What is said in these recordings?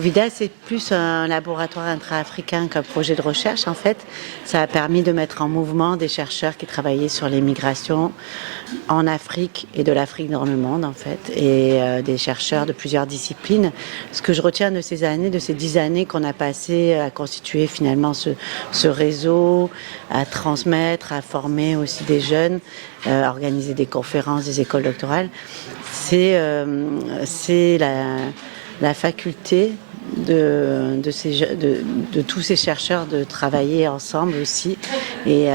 Movida, c'est plus un laboratoire intra-africain qu'un projet de recherche en fait. Ça a permis de mettre en mouvement des chercheurs qui travaillaient sur les migrations en Afrique et de l'Afrique dans le monde en fait, et des chercheurs de plusieurs disciplines. Ce que je retiens de ces années, de ces 10 années qu'on a passées à constituer finalement ce réseau, à transmettre, à former aussi des jeunes, organiser des conférences, des écoles doctorales, c'est la faculté de tous ces chercheurs de travailler ensemble aussi et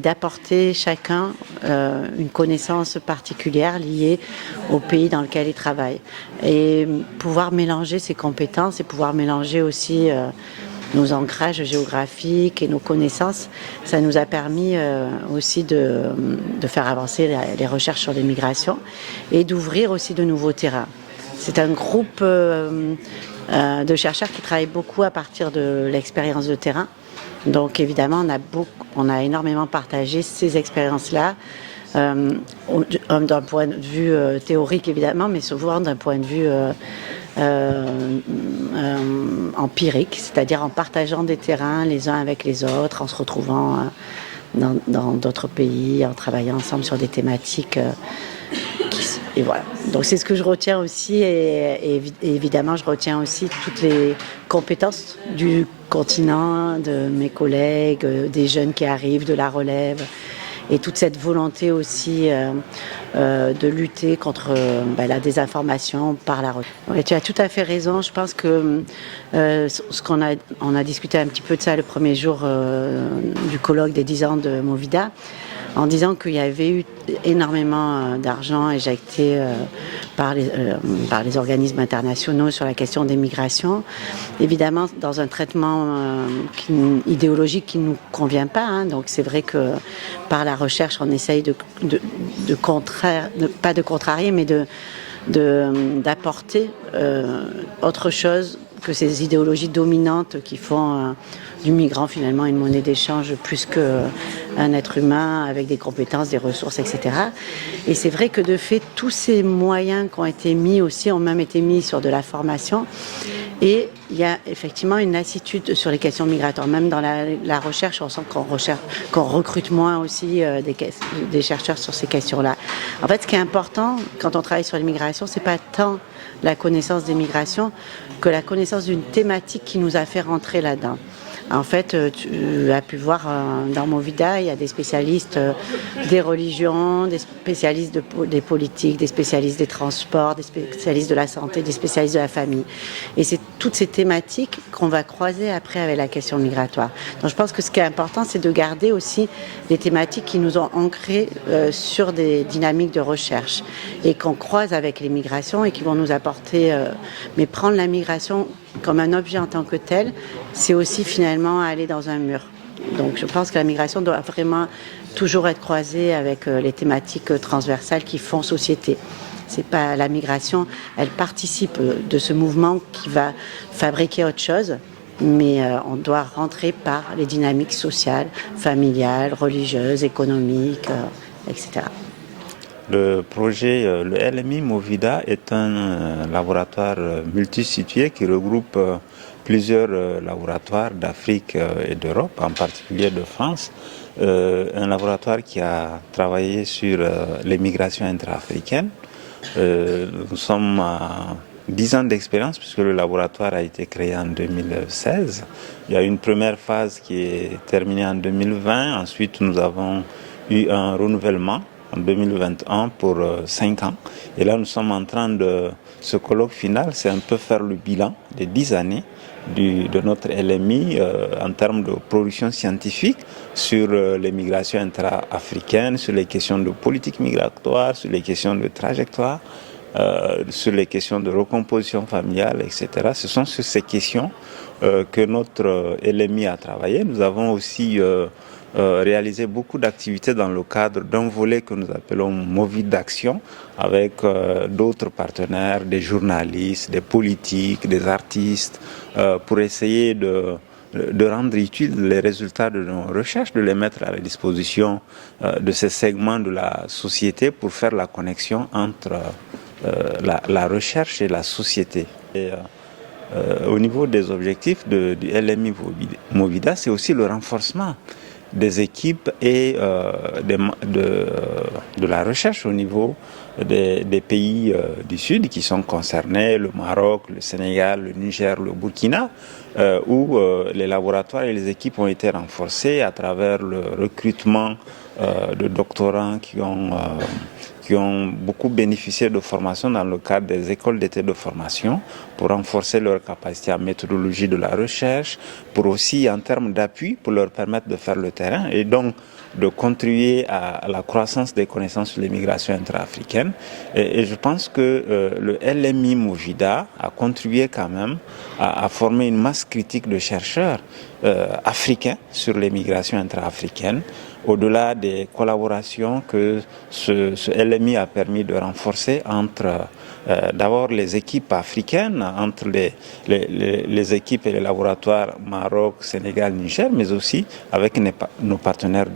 d'apporter chacun une connaissance particulière liée au pays dans lequel ils travaillent. Et pouvoir mélanger ces compétences et pouvoir mélanger aussi nos ancrages géographiques et nos connaissances, ça nous a permis aussi de faire avancer les recherches sur les migrations et d'ouvrir aussi de nouveaux terrains. C'est un groupe de chercheurs qui travaillent beaucoup à partir de l'expérience de terrain. Donc évidemment, on a énormément partagé ces expériences-là, d'un point de vue théorique évidemment, mais souvent d'un point de vue empirique, c'est-à-dire en partageant des terrains les uns avec les autres, en se retrouvant dans d'autres pays, en travaillant ensemble sur des thématiques. Et voilà. Donc c'est ce que je retiens aussi et évidemment je retiens aussi toutes les compétences du continent, de mes collègues, des jeunes qui arrivent, de la relève et toute cette volonté aussi de lutter contre la désinformation par la recherche. Ouais, tu as tout à fait raison, je pense que on a discuté un petit peu de ça le premier jour du colloque des 10 ans de Movida, en disant qu'il y avait eu énormément d'argent éjecté par les organismes internationaux sur la question des migrations. Évidemment, dans un traitement idéologique qui ne nous convient pas. Hein. Donc c'est vrai que par la recherche, on essaye pas de contrarier, mais d'apporter autre chose que ces idéologies dominantes qui font du migrant finalement une monnaie d'échange plus qu'un être humain avec des compétences, des ressources, etc. Et c'est vrai que de fait, tous ces moyens qui ont été mis aussi ont même été mis sur de la formation. Et il y a effectivement une lassitude sur les questions migratoires. Même dans la recherche, on sent qu'on recrute moins aussi des chercheurs sur ces questions-là. En fait, ce qui est important quand on travaille sur l'immigration, c'est pas tant la connaissance des migrations que la connaissance d'une thématique qui nous a fait rentrer là-dedans. En fait, tu as pu voir dans Movida, il y a des spécialistes des religions, des spécialistes des politiques, des spécialistes des transports, des spécialistes de la santé, des spécialistes de la famille. Et c'est toutes ces thématiques qu'on va croiser après avec la question migratoire. Donc je pense que ce qui est important, c'est de garder aussi les thématiques qui nous ont ancrés sur des dynamiques de recherche et qu'on croise avec les migrations et qui vont nous apporter... mais prendre la migration comme un objet en tant que tel, c'est aussi finalement aller dans un mur. Donc je pense que la migration doit vraiment toujours être croisée avec les thématiques transversales qui font société. C'est pas la migration, elle participe de ce mouvement qui va fabriquer autre chose, mais on doit rentrer par les dynamiques sociales, familiales, religieuses, économiques, etc. Le projet, le LMI Movida est un laboratoire multisitué qui regroupe plusieurs laboratoires d'Afrique et d'Europe, en particulier de France. Un laboratoire qui a travaillé sur les migrations intra-africaines. Nous sommes à 10 ans d'expérience puisque le laboratoire a été créé en 2016. Il y a une première phase qui est terminée en 2020. Ensuite, nous avons eu un renouvellement en 2021 pour 5 ans. Et là, nous sommes en train de... Ce colloque final, c'est un peu faire le bilan des 10 années de notre LMI en termes de production scientifique sur les migrations intra-africaines, sur les questions de politique migratoire, sur les questions de trajectoire, sur les questions de recomposition familiale, etc. Ce sont sur ces questions que notre LMI a travaillé. Nous avons aussi réalisé beaucoup d'activités dans le cadre d'un volet que nous appelons Movida d'Action avec d'autres partenaires, des journalistes, des politiques, des artistes, pour essayer de rendre utiles les résultats de nos recherches, de les mettre à la disposition de ces segments de la société pour faire la connexion entre la recherche et la société. Et, au niveau des objectifs du LMI Movida, c'est aussi le renforcement des équipes et de la recherche au niveau des pays du Sud qui sont concernés, le Maroc, le Sénégal, le Niger, le Burkina, où les laboratoires et les équipes ont été renforcés à travers le recrutement de doctorants qui ont beaucoup bénéficié de formation dans le cadre des écoles d'été de formation pour renforcer leur capacité en méthodologie de la recherche, pour aussi en termes d'appui, pour leur permettre de faire le terrain et donc de contribuer à la croissance des connaissances sur les migrations intra-africaines. Et je pense que le LMI Movida a contribué quand même à former une masse critique de chercheurs africains sur les migrations intra-africaines, au-delà des collaborations que ce LMI a permis de renforcer entre d'abord les équipes africaines, entre les équipes et les laboratoires Maroc, Sénégal, Niger, mais aussi avec nos partenaires.